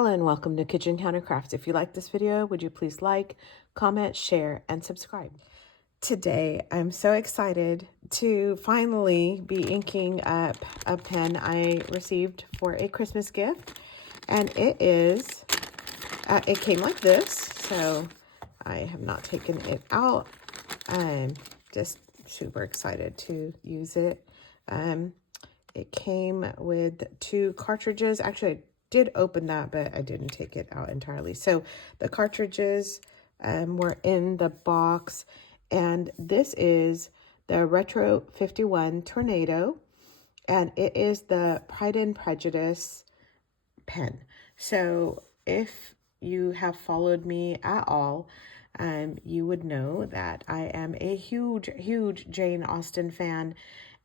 Hello and welcome to Kitchen Counter Crafts. If you like this video, would you please like, comment, share, and subscribe. Today, I'm so excited to finally be inking up a pen I received for a Christmas gift. And it came like this, so I have not taken it out. I'm just super excited to use it. It came with 2 cartridges. Actually, I did open that, but I didn't take it out entirely. So the cartridges were in the box, and this is the Retro 51 Tornado, and it is the Pride and Prejudice pen. So if you have followed me at all, you would know that I am a huge Jane Austen fan,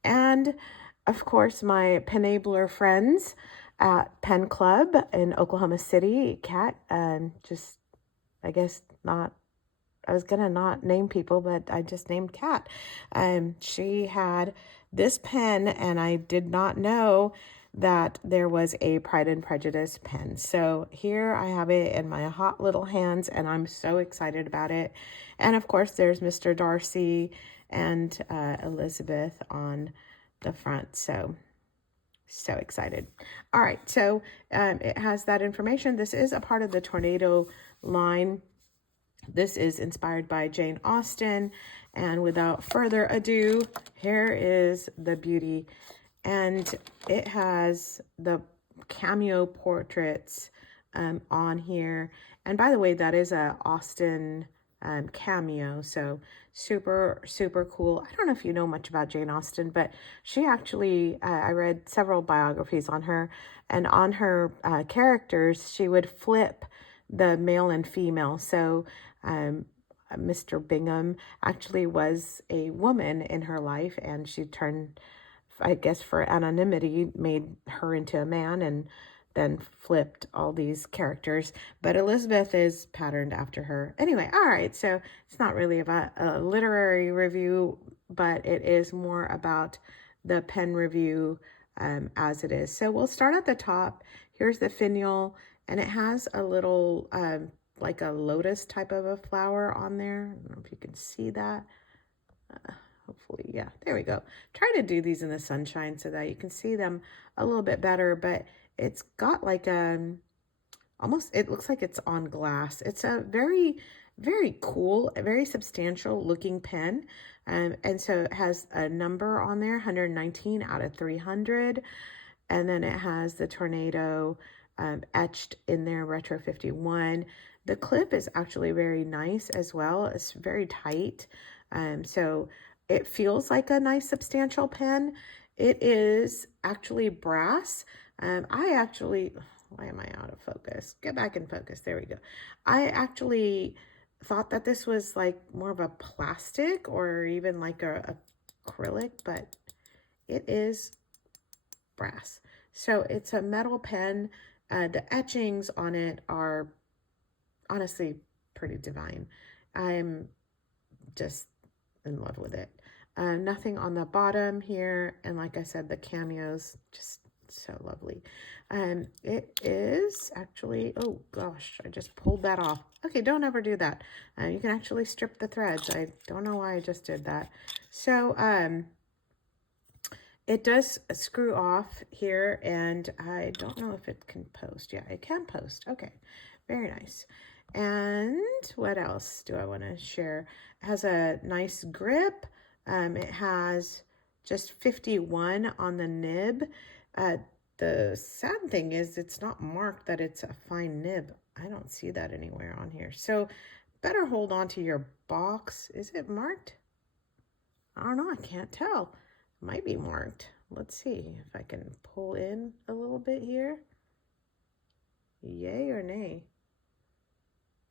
and of course, my Penabler friends at Pen Club in Oklahoma City, Kat, I guess not, I was going to not name people, but I just named Kat. She had this pen, and I did not know that there was a Pride and Prejudice pen. So here I have it in my hot little hands, and I'm so excited about it. And of course, there's Mr. Darcy and Elizabeth on the front. So excited. All right, so it has that information. This is a part of the Tornado line. This is inspired by Jane Austen, and without further ado, here is the beauty. And it has the cameo portraits on here. And by the way, that is a Austen cameo, so super cool. I don't know if you know much about Jane Austen, but she actually, I read several biographies on her, and on her characters, she would flip the male and female. So Mr. Bingham actually was a woman in her life, and she turned, I guess for anonymity, made her into a man, and then flipped all these characters. But Elizabeth is patterned after her. Anyway, all right, so it's not really about a literary review, but it is more about the pen review as it is. So we'll start at the top. Here's the finial, and it has a little, like a lotus type of a flower on there. I don't know if you can see that. Hopefully, yeah, there we go. Try to do these in the sunshine so that you can see them a little bit better, but it's got like almost, it looks like it's on glass. It's a very cool, a very substantial looking pen. And so it has a number on there, 119 out of 300. And then it has the Tornado etched in there, Retro 51. The clip is actually very nice as well. It's very tight. So it feels like a nice substantial pen. It is actually brass. Why am I out of focus? Get back in focus. There we go. I actually thought that this was like more of a plastic or even like a acrylic, but it is brass. So it's a metal pen. The etchings on it are honestly pretty divine. I'm just in love with it. Nothing on the bottom here, and like I said, the cameos just so lovely. It is actually, oh gosh, I just pulled that off. Okay, don't ever do that. You can actually strip the threads. I don't know why I just did that. So it does screw off here, and I don't know if it can post. Yeah, it can post. Okay, very nice. And what else do I want to share? It has a nice grip. It has just 51 on the nib. The sad thing is it's not marked that it's a fine nib. I don't see that anywhere on here. So better hold on to your box. Is it marked? I don't know. I can't tell. It might be marked. Let's see if I can pull in a little bit here. Yay or nay?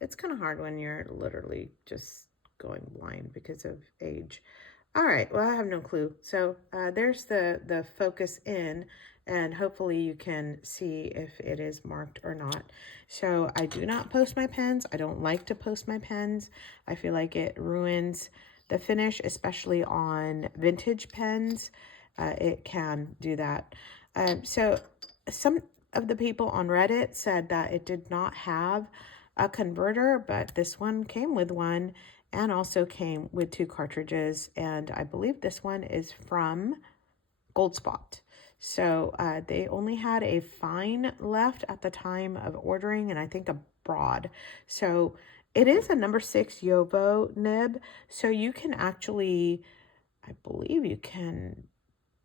It's kind of hard when you're literally just going blind because of age. All right, well, I have no clue. So there's the focus in, and hopefully you can see if it is marked or not. So I do not post my pens. I don't like to post my pens. I feel like it ruins the finish, especially on vintage pens. It can do that. So of the people on Reddit said that it did not have a converter, but this one came with one and also came with 2 cartridges. And I believe this one is from Goldspot. So they only had a fine left at the time of ordering, and I think a broad. So it is a number 6 Yovo nib. So you can actually, I believe you can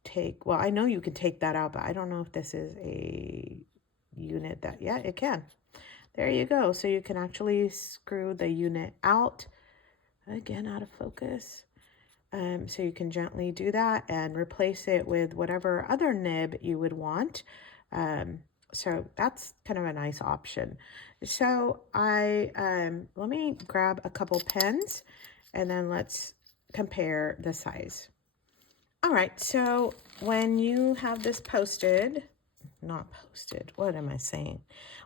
take, well, I know you can take that out, but I don't know if this is a unit that, yeah, it can. There you go. So you can actually screw the unit out. Again, out of focus. So you can gently do that and replace it with whatever other nib you would want. So that's kind of a nice option. So let me grab a couple pens and then let's compare the size. All right, so when you have this not posted, what am I saying?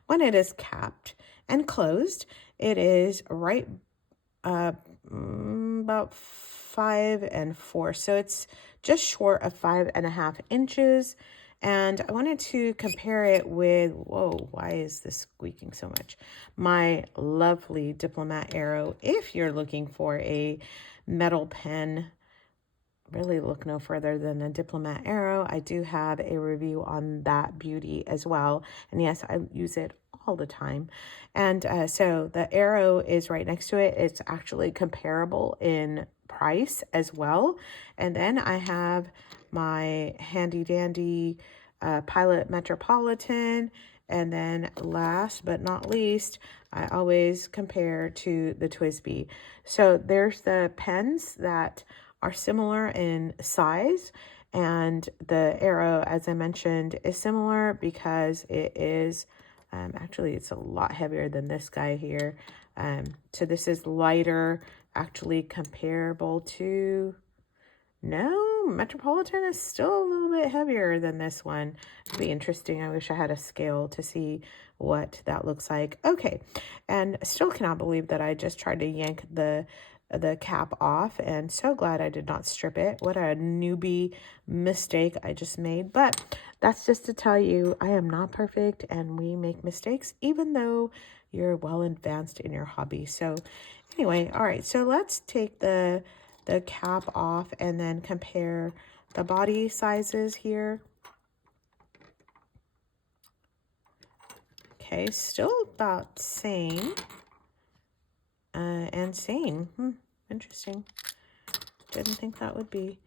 When it is capped and closed, it is right about 5 4. So it's just short of 5.5 inches. And I wanted to compare it with, whoa, why is this squeaking so much? My lovely Diplomat Aero. If you're looking for a metal pen, really look no further than the Diplomat Aero. I do have a review on that beauty as well. And yes, I use it all the time. And so the Aero is right next to it. It's actually comparable in price as well. And then I have my handy dandy Pilot Metropolitan. And then last but not least, I always compare to the TWSBI. So there's the pens that are similar in size, and the Aero, as I mentioned, is similar because it is actually it's a lot heavier than this guy here. So this is lighter, actually comparable to, no, Metropolitan is still a little bit heavier than this one. It'd be interesting. I wish I had a scale to see what that looks like. Okay, and still cannot believe that I just tried to yank the cap off, and so glad I did not strip it. What a newbie mistake I just made. But that's just to tell you I am not perfect and we make mistakes even though you're well advanced in your hobby. So anyway, all right, so let's take the cap off and then compare the body sizes here. Okay, still about same and same. Interesting. Didn't think that would be.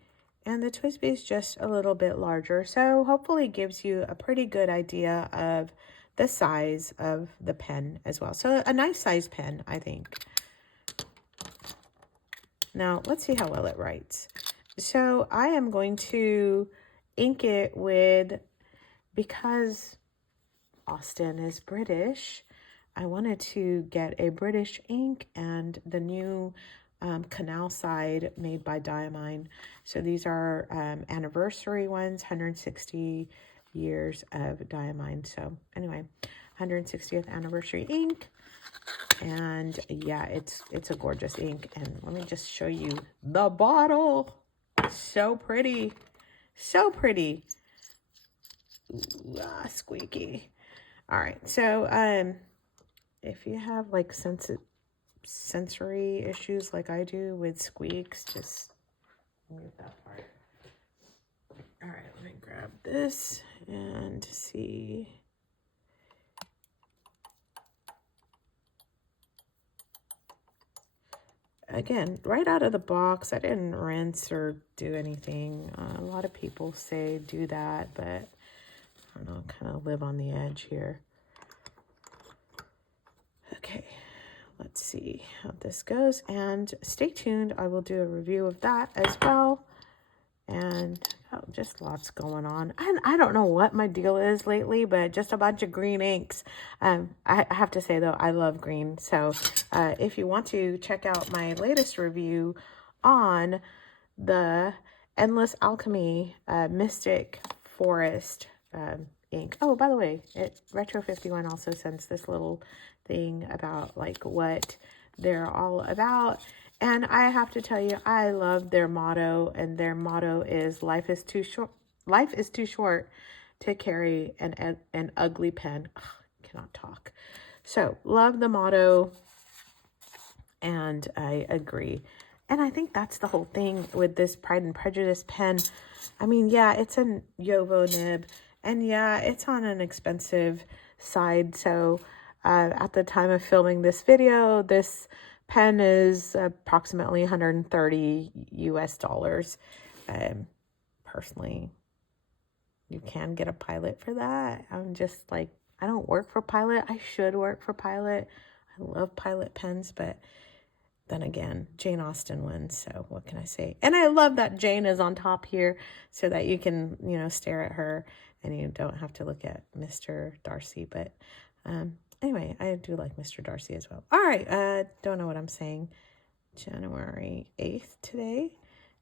And the TWSBI is just a little bit larger. So hopefully gives you a pretty good idea of the size of the pen as well. So a nice size pen, I think. Now, let's see how well it writes. So I am going to ink it with, because Austen is British, I wanted to get a British ink and the new Canal Side made by Diamine. So these are anniversary ones, 160 years of Diamine. So anyway, 160th anniversary ink. And yeah, it's a gorgeous ink. And let me just show you the bottle. So pretty. So pretty. Ooh, squeaky. All right. So if you have like sensory issues like I do with squeaks, just mute that part. All right, let me grab this and see. Again, right out of the box, I didn't rinse or do anything. A lot of people say do that, but I don't know, kind of live on the edge here. Okay, let's see how this goes, and stay tuned. I will do a review of that as well. And just lots going on. And I don't know what my deal is lately, but just a bunch of green inks. I have to say, though, I love green. So if you want to check out my latest review on the Endless Alchemy Mystic Forest ink. Oh, by the way, Retro 51 also sends this little thing about like what they're all about. And I have to tell you, I love their motto, and their motto is life is too short to carry an ugly pen. Ugh, cannot talk. So love the motto, and I agree. And I think that's the whole thing with this Pride and Prejudice pen. I mean, yeah, it's a Yovo nib, and yeah, it's on an expensive side. So at the time of filming this video, this pen is approximately 130 US dollars. Personally, you can get a Pilot for that. I'm just like, I don't work for Pilot. I should work for Pilot. I love Pilot pens, but then again, Jane Austen wins, so what can I say? And I love that Jane is on top here so that you can, you know, stare at her and you don't have to look at Mr. Darcy. But anyway, I do like Mr. Darcy as well. All right, don't know what I'm saying. January 8th today,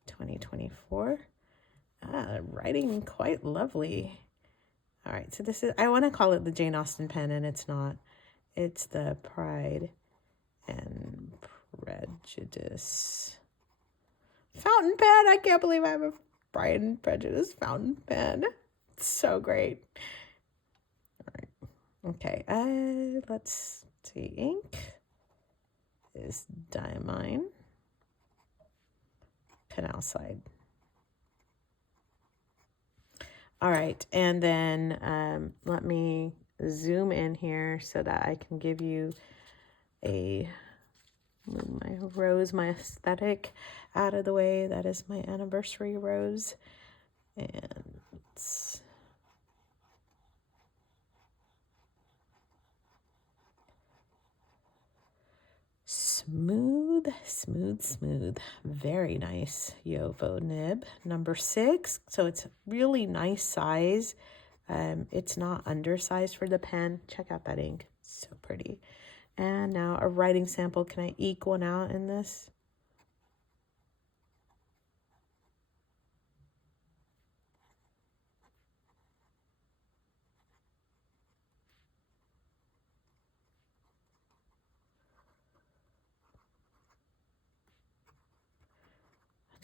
2024. Writing quite lovely. All right, so this is, I want to call it the Jane Austen pen, and it's not. It's the Pride and Prejudice fountain pen. I can't believe I have a Pride and Prejudice fountain pen. It's so great. All right. Okay. Let's see. Ink is Diamine. Canal side. All right. And then let me zoom in here so that I can give you a move my rose, my aesthetic out of the way. That is my anniversary rose. And it's smooth, smooth, smooth. Very nice Yovo nib, number 6. So it's really nice size. It's not undersized for the pen. Check out that ink. It's so pretty. And now a writing sample. Can I eke one out in this?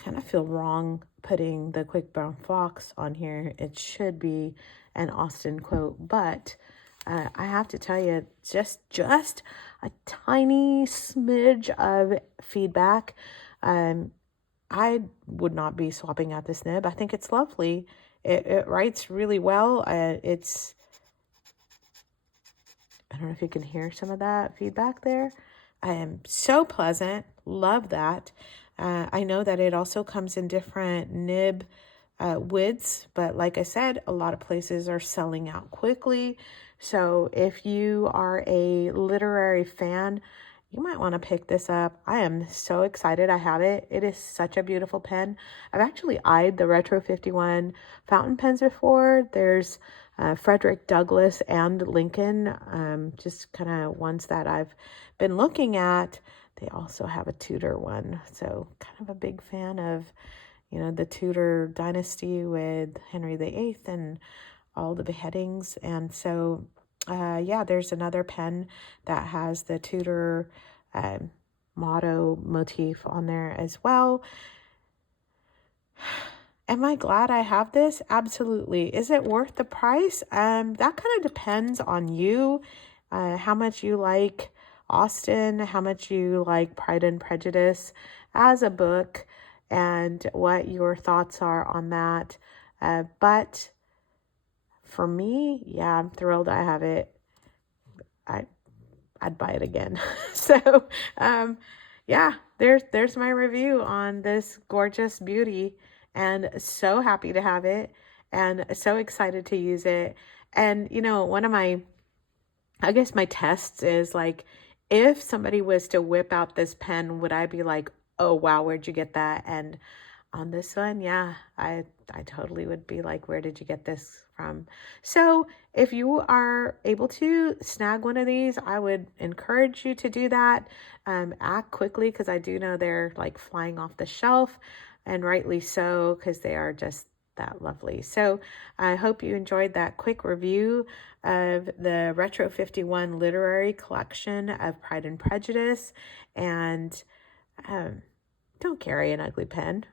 I kind of feel wrong putting the Quick Brown Fox on here. It should be an Austen quote, but I have to tell you, just a tiny smidge of feedback. I would not be swapping out this nib. I think it's lovely. It writes really well. It's, I don't know if you can hear some of that feedback there. I am so pleasant. Love that. I know that it also comes in different nib widths, but like I said, a lot of places are selling out quickly. So if you are a literary fan, you might want to pick this up. I am so excited I have it. It is such a beautiful pen. I've actually eyed the Retro 51 fountain pens before. There's Frederick Douglass and Lincoln, just kind of ones that I've been looking at. They also have a Tudor one. So kind of a big fan of, you know, the Tudor dynasty with Henry VIII and all the beheadings. And so, yeah, there's another pen that has the Tudor motto motif on there as well. Am I glad I have this? Absolutely. Is it worth the price? That kind of depends on you, how much you like Austen, how much you like Pride and Prejudice as a book, and what your thoughts are on that. But for me, yeah, I'm thrilled I have it. I'd buy it again. So, yeah, there's my review on this gorgeous beauty, and so happy to have it and so excited to use it. And, you know, one of my, I guess my tests is like, if somebody was to whip out this pen, would I be like, oh, wow, where'd you get that? And on this one, yeah, I totally would be like, where did you get this from? So if you are able to snag one of these, I would encourage you to do that. Act quickly, because I do know they're like flying off the shelf, and rightly so, because they are just that lovely. So I hope you enjoyed that quick review of the Retro 51 literary collection of Pride and Prejudice. And don't carry an ugly pen.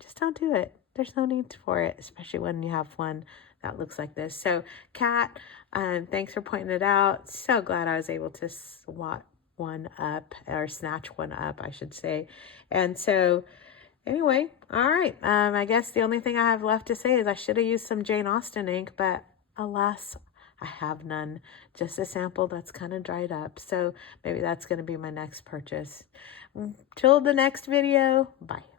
Just don't do it. there's no need for it, especially when you have one that looks like this. So Kat, thanks for pointing it out. So glad I was able to swat one up, or snatch one up, I should say. And so anyway, all right. I guess the only thing I have left to say is I should have used some Jane Austen ink, but alas, I have none. Just a sample that's kind of dried up. So maybe that's going to be my next purchase. Till the next video, bye.